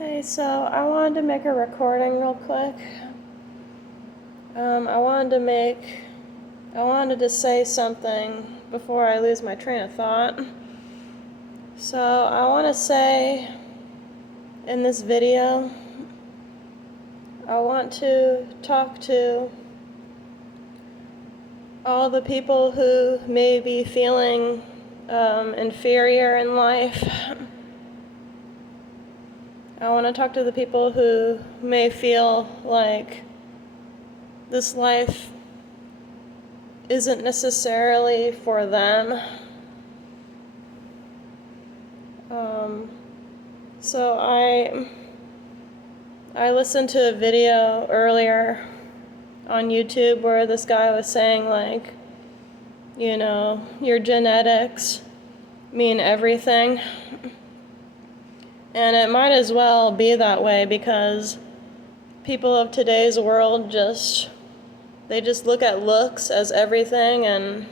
Hey, so I wanted to make a recording real quick. I wanted to say something before I lose my train of thought. So I want to say in this video, I want to talk to all the people who may be feeling inferior in life. I want to talk to the people who may feel like this life isn't necessarily for them. So I listened to a video earlier on YouTube where this guy was saying, like, you know, your genetics mean everything. And it might as well be that way, because people of today's world they just look at looks as everything. And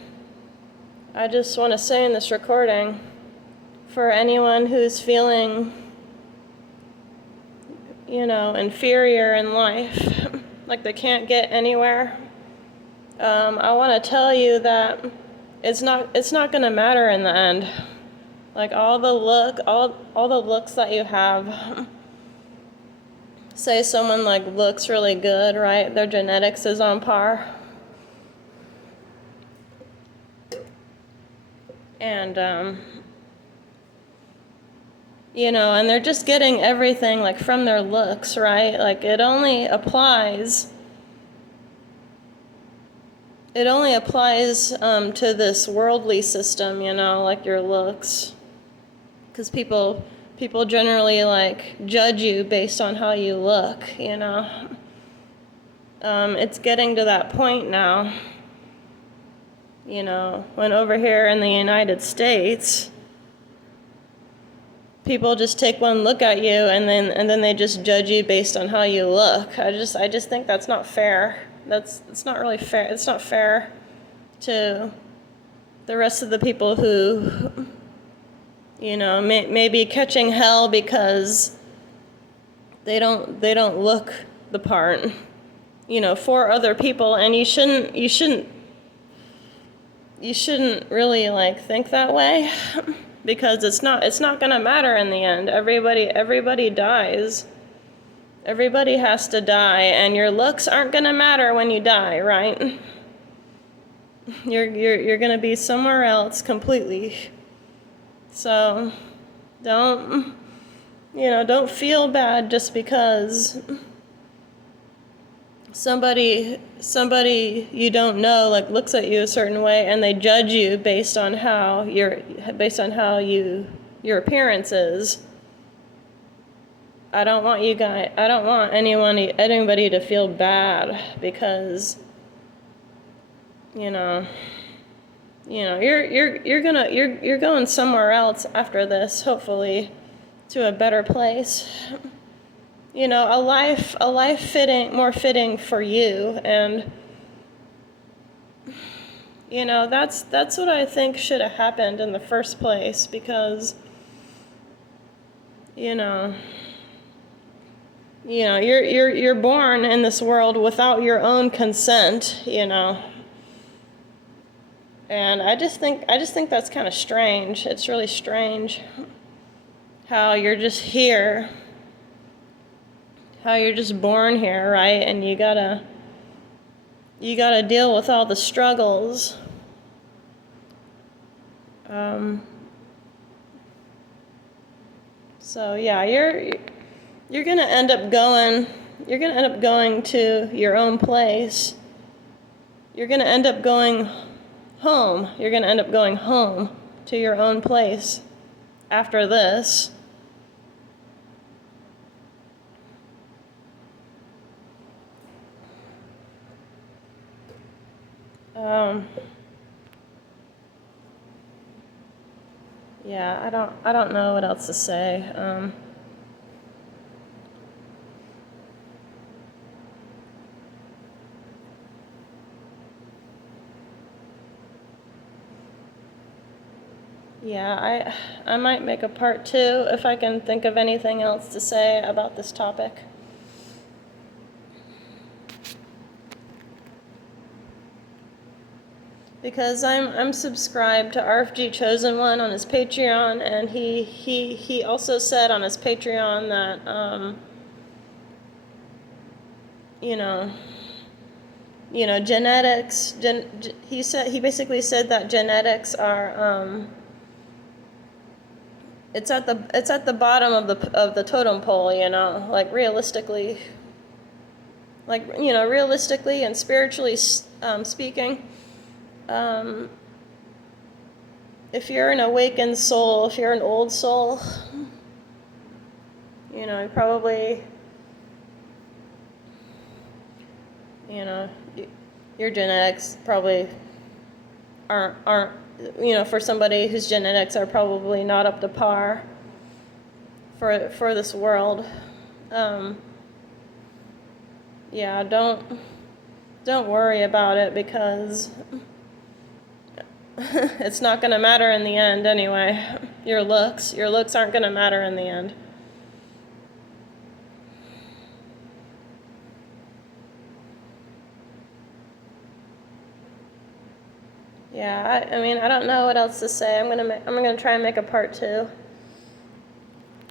I just want to say in this recording, for anyone who's feeling, you know, inferior in life, like they can't get anywhere, I want to tell you that it's not going to matter in the end. Like all the looks that you have. Say someone like looks really good, right? Their genetics is on par. And you know, and they're just getting everything like from their looks, right? Like it only applies to this worldly system, you know, like your looks. Because people generally like judge you based on how you look, you know. It's getting to that point now, you know, when over here in the United States, people just take one look at you and then they just judge you based on how you look. I just think that's not fair. It's not really fair. It's not fair to the rest of the people who, you know, may be catching hell because they don't look the part, you know, for other people. And you shouldn't really like think that way. Because it's not gonna matter in the end. Everybody dies. Everybody has to die, and your looks aren't gonna matter when you die, right? You're gonna be somewhere else completely. So don't feel bad just because somebody you don't know like looks at you a certain way and they judge you based on how your appearance is. I don't want anybody to feel bad because you know you're going somewhere else after this, hopefully to a better place. You know, a life more fitting for you. And you know, that's what I think should have happened in the first place, because you know you're born in this world without your own consent, you know. And I just think that's kind of strange. It's really strange how you're just here. How you're just born here, right? And you gotta deal with all the struggles. So yeah, you're gonna end up going to your own place. You're gonna end up going home. You're gonna end up going home to your own place after this. Yeah, I don't know what else to say. Yeah, I might make a part 2 if I can think of anything else to say about this topic. Because I'm subscribed to RFG Chosen One on his Patreon, and he also said on his Patreon that you know genetics. He basically said that genetics are it's at the bottom of the totem pole. Like realistically, realistically and spiritually speaking. If you're an awakened soul, if you're an old soul, probably, your genetics probably aren't, for somebody whose genetics are probably not up to par for this world. Yeah, don't worry about it, because it's not going to matter in the end anyway. Your looks aren't going to matter in the end. Yeah, I mean, I don't know what else to say. I'm gonna try and make a part 2 to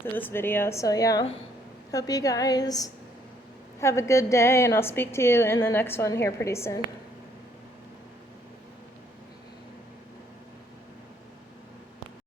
this video. So yeah, hope you guys have a good day, and I'll speak to you in the next one here pretty soon.